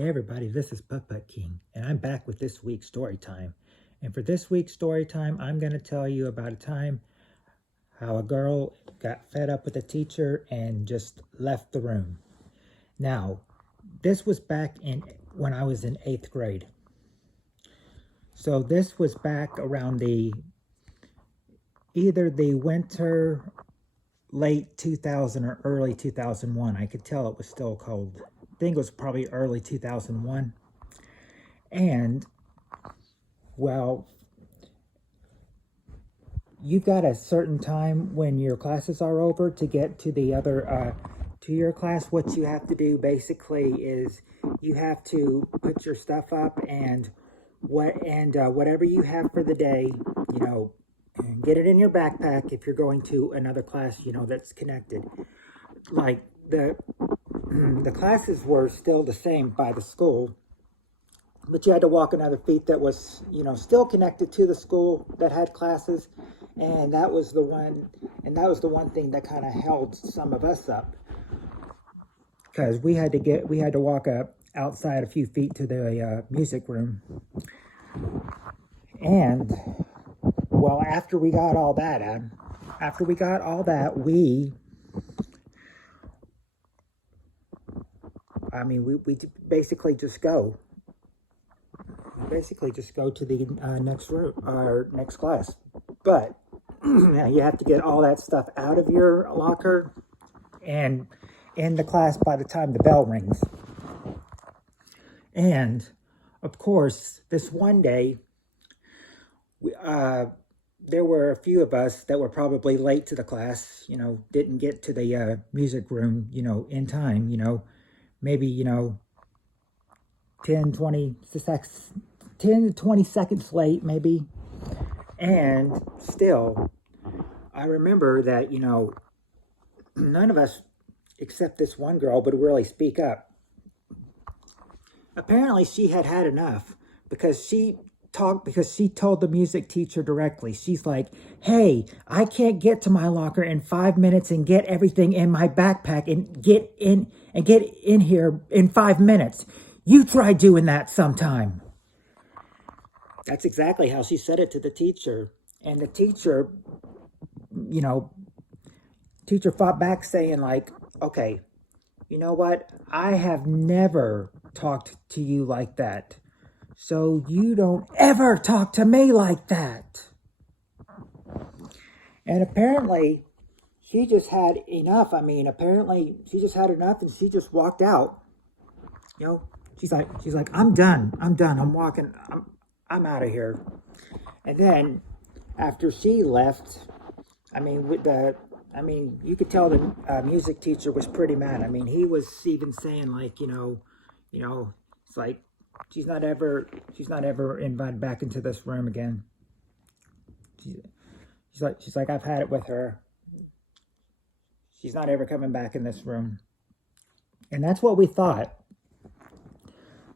Hey everybody, this is Putt King, and I'm back with this week's story time. And for this week's story time, I'm going to tell you about a time how a girl got fed up with a teacher and just left the room. Now, this was back in when I was in 8th grade. So this was back around either the winter, late 2000 or early 2001. I could tell it was still cold. I think it was probably early 2001. And, well, you've got a certain time when your classes are over to get to the other, to your class. What you have to do basically is you have to put your stuff up and whatever you have for the day, get it in your backpack if you're going to another class, that's connected. Like the classes were still the same by the school, but you had to walk another feet that was, still connected to the school that had classes. And that was the one thing that kind of held some of us up, because we had to walk up outside a few feet to the music room. And, well, after we got all that, we basically just go. To the next room, or next class. But you have to get all that stuff out of your locker and in the class by the time the bell rings. And of course, this one day, there were a few of us that were probably late to the class, didn't get to the music room, in time, maybe, 10 to 20 seconds late, maybe. And still, I remember that, none of us, except this one girl, would really speak up. Apparently, she had had enough, because she told the music teacher directly. She's like, "Hey, I can't get to my locker in 5 minutes and get everything in my backpack and get in here in 5 minutes. You try doing that sometime." That's exactly how she said it to the teacher. And the teacher fought back saying like, "Okay, you know what? I have never talked to you like that. So you don't ever talk to me like that." And apparently she just had enough. Apparently she just had enough and she just walked out. She's like, "I'm done. I'm walking. I'm out of here." And then after she left, you could tell the music teacher was pretty mad. He was even saying like, it's like, she's not ever invited back into this room again. She's like, "I've had it with her. She's not ever coming back in this room." And that's what we thought.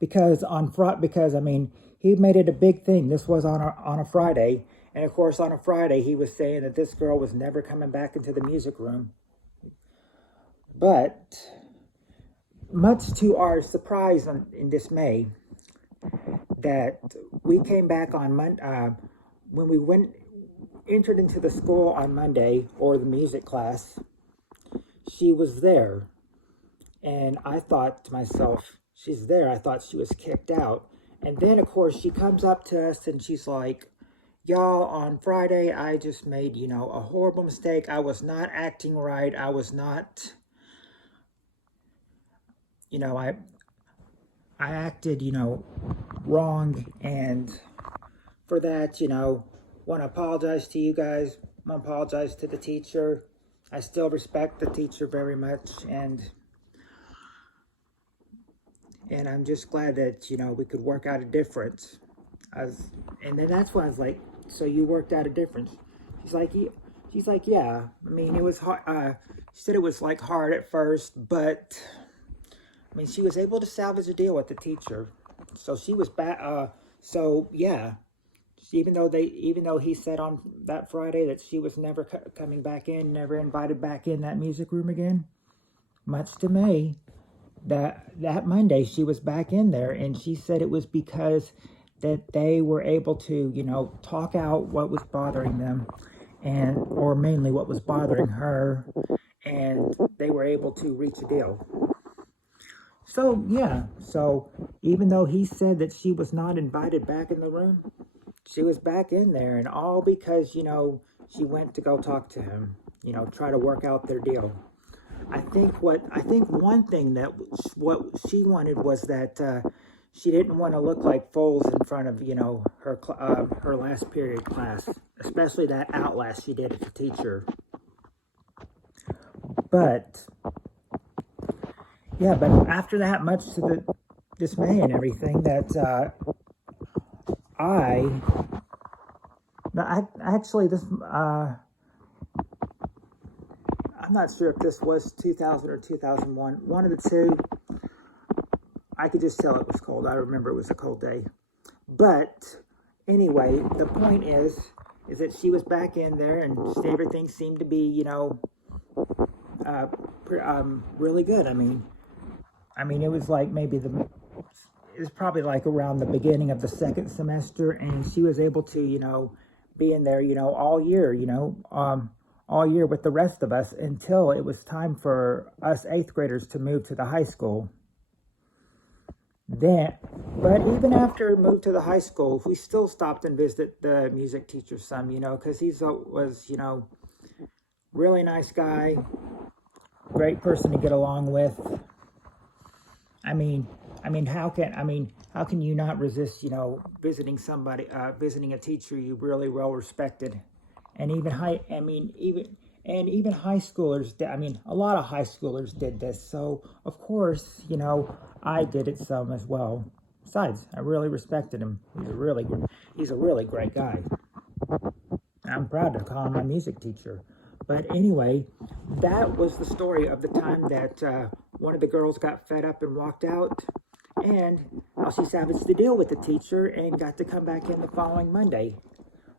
Because he made it a big thing. This was on a Friday. And of course, on a Friday, he was saying that this girl was never coming back into the music room. But much to our surprise and dismay, that we came back on when we entered into the school on Monday, or the music class, she was there. And I thought to myself, she's there. I thought she was kicked out. And then, of course, she comes up to us and she's like, "Y'all, on Friday, I just made, a horrible mistake. I was not acting right. I was not, I acted, wrong. And for that, want to apologize to you guys. Want to apologize to the teacher. I still respect the teacher very much. And I'm just glad that, we could work out a difference." And then that's when I was like, "So you worked out a difference?" She's like, "Yeah. It was hard." She said it was like hard at first, but she was able to salvage a deal with the teacher. So she was back. So yeah, even though he said on that Friday that she was never coming back in, never invited back in that music room again, much to me, that Monday she was back in there, and she said it was because that they were able to, you know, talk out what was bothering them, and or mainly what was bothering her, and they were able to reach a deal. So yeah, so even though he said that she was not invited back in the room, she was back in there, and all because, you know, she went to go talk to him, you know, try to work out their deal. I think one thing that what she wanted was that she didn't want to look like fools in front of, you know, her last period class, especially that outlast she did as a teacher. But yeah, but after that, much to the dismay and everything, that actually this I'm not sure if this was 2000 or 2001. One of the two. I could just tell it was cold. I remember it was a cold day. But anyway, the point is that she was back in there, and everything seemed to be, you know, really good. I mean, it was like it was probably like around the beginning of the second semester, and she was able to, you know, be in there, you know, all year, you know, all year with the rest of us until it was time for us 8th graders to move to the high school. But even after moved to the high school, we still stopped and visited the music teacher some, you know, because he was, you know, really nice guy, great person to get along with. How can you not resist, you know, visiting visiting a teacher you really well respected, and even high schoolers. A lot of high schoolers did this, so of course, you know, I did it some as well. Besides, I really respected him. He's a really great guy. I'm proud to call him my music teacher. But anyway, that was the story of the time that one of the girls got fed up and walked out, and how she savaged the deal with the teacher and got to come back in the following Monday,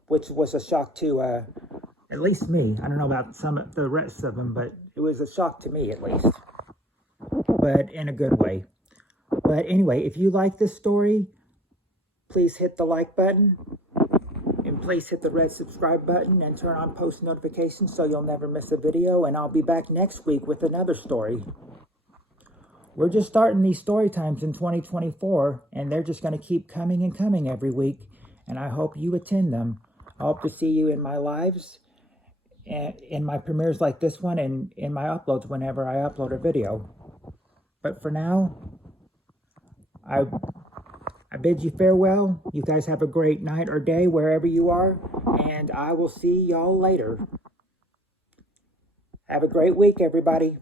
which was a shock to at least me. I don't know about the rest of them, but it was a shock to me at least, but in a good way. But anyway, if you like this story, please hit the like button, and please hit the red subscribe button and turn on post notifications so you'll never miss a video. And I'll be back next week with another story. We're just starting these story times in 2024, and they're just going to keep coming and coming every week, and I hope you attend them. I hope to see you in my lives, and in my premieres like this one, and in my uploads whenever I upload a video. But for now, I bid you farewell. You guys have a great night or day wherever you are, and I will see y'all later. Have a great week, everybody.